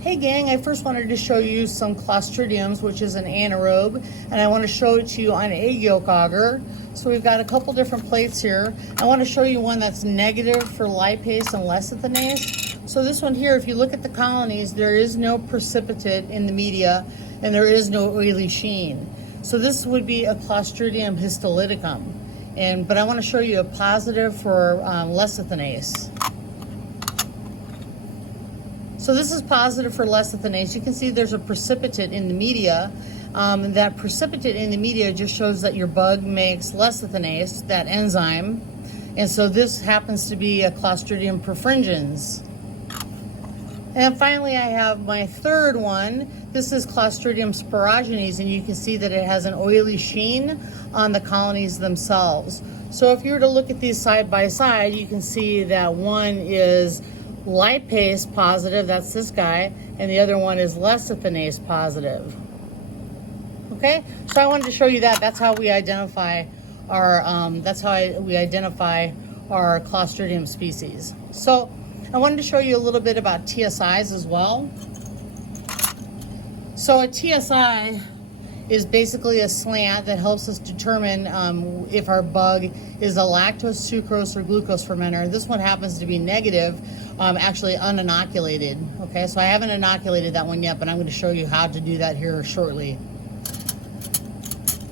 Hey gang, I first wanted to show you some Clostridiums, which is an anaerobe, and I want to show it to you on egg yolk agar. So we've got a couple different plates here. I want to show you one that's negative for lipase and lecithinase. So this one here, if you look at the colonies, there is no precipitate in the media and there is no oily sheen. So this would be a Clostridium histolyticum. But I want to show you a positive for lecithinase. So this is positive for lecithinase. You can see there's a precipitate in the media. That precipitate in the media just shows that your bug makes lecithinase, that enzyme. And so this happens to be a Clostridium perfringens. And finally, I have my third one. This is Clostridium sporogenes, and you can see that it has an oily sheen on the colonies themselves. So if you were to look at these side by side, you can see that one is lipase positive, that's this guy, and the other one is lecithinase positive. Okay, so I wanted to show you that. That's how we identify our Clostridium species. So I wanted to show you a little bit about TSIs as well. So a TSI is basically a slant that helps us determine if our bug is a lactose, sucrose, or glucose fermenter. This one happens to be negative, actually uninoculated. Okay, so I haven't inoculated that one yet, but I'm going to show you how to do that here shortly.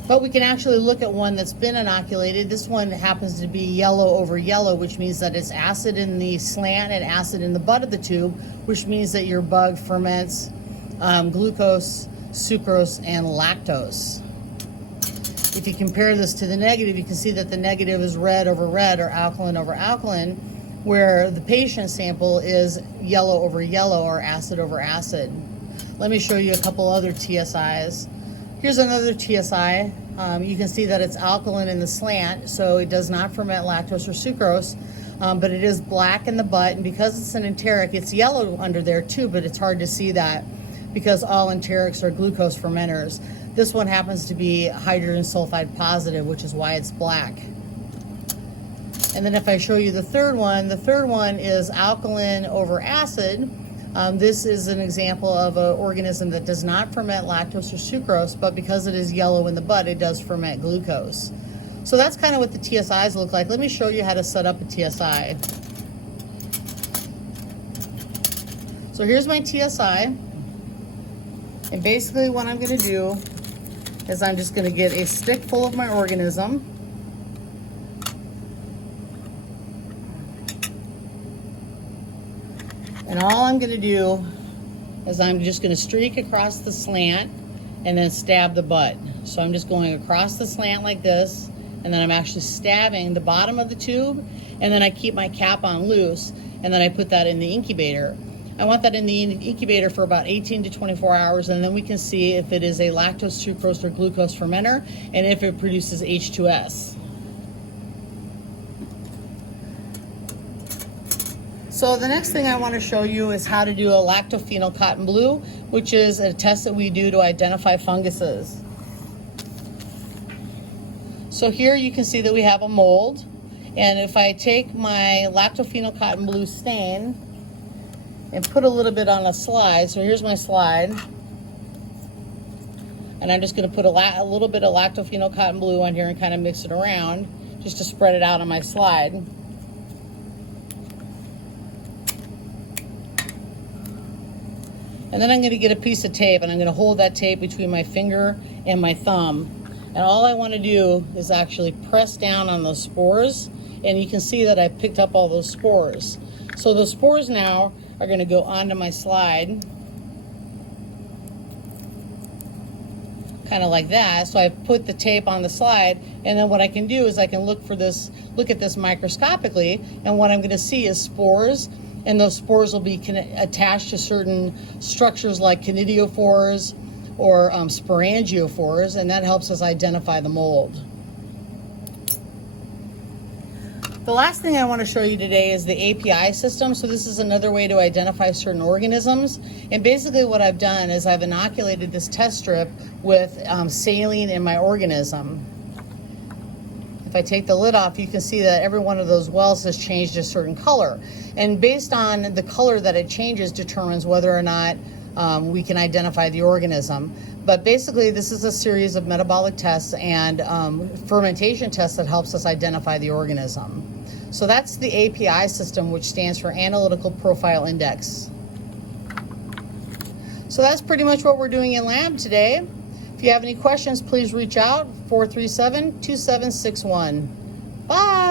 But we can actually look at one that's been inoculated. This one happens to be yellow over yellow, which means that it's acid in the slant and acid in the butt of the tube, which means that your bug ferments glucose, sucrose, and lactose. If you compare this to the negative, you can see that the negative is red over red, or alkaline over alkaline, where the patient sample is yellow over yellow, or acid over acid. Let me show you a couple other TSIs. Here's another TSI. You can see that it's alkaline in the slant, so it does not ferment lactose or sucrose, but it is black in the butt, and because it's an enteric, it's yellow under there too, but it's hard to see that because all enterics are glucose fermenters. This one happens to be hydrogen sulfide positive, which is why it's black. And then if I show you the third one is alkaline over acid. This is an example of an organism that does not ferment lactose or sucrose, but because it is yellow in the butt, it does ferment glucose. So that's kind of what the TSIs look like. Let me show you how to set up a TSI. So here's my TSI. And basically what I'm going to do is I'm just going to get a stick full of my organism. And all I'm going to do is I'm just going to streak across the slant and then stab the butt. So I'm just going across the slant like this, and then I'm actually stabbing the bottom of the tube, and then I keep my cap on loose, and then I put that in the incubator. I want that in the incubator for about 18 to 24 hours, and then we can see if it is a lactose, sucrose, or glucose fermenter, and if it produces H2S. So the next thing I want to show you is how to do a lactophenol cotton blue, which is a test that we do to identify funguses. So here you can see that we have a mold, and if I take my lactophenol cotton blue stain and put a little bit on a slide, so here's my slide, and I'm just going to put a little bit of lactophenol cotton blue on here and kind of mix it around just to spread it out on my slide. And then I'm going to get a piece of tape, and I'm going to hold that tape between my finger and my thumb. And all I want to do is actually press down on those spores, and you can see that I picked up all those spores. So those spores now are going to go onto my slide, kind of like that. So I put the tape on the slide, and then what I can do is I can look at this microscopically, and what I'm going to see is spores, and those spores will be attached to certain structures like conidiophores or sporangiophores, and that helps us identify the mold. The last thing I want to show you today is the API system. So this is another way to identify certain organisms. And basically what I've done is I've inoculated this test strip with saline in my organism. If I take the lid off, you can see that every one of those wells has changed a certain color. And based on the color that it changes determines whether or not we can identify the organism. But basically, this is a series of metabolic tests and fermentation tests that helps us identify the organism. So that's the API system, which stands for Analytical Profile Index. So that's pretty much what we're doing in lab today. If you have any questions, please reach out, 437-2761. Bye.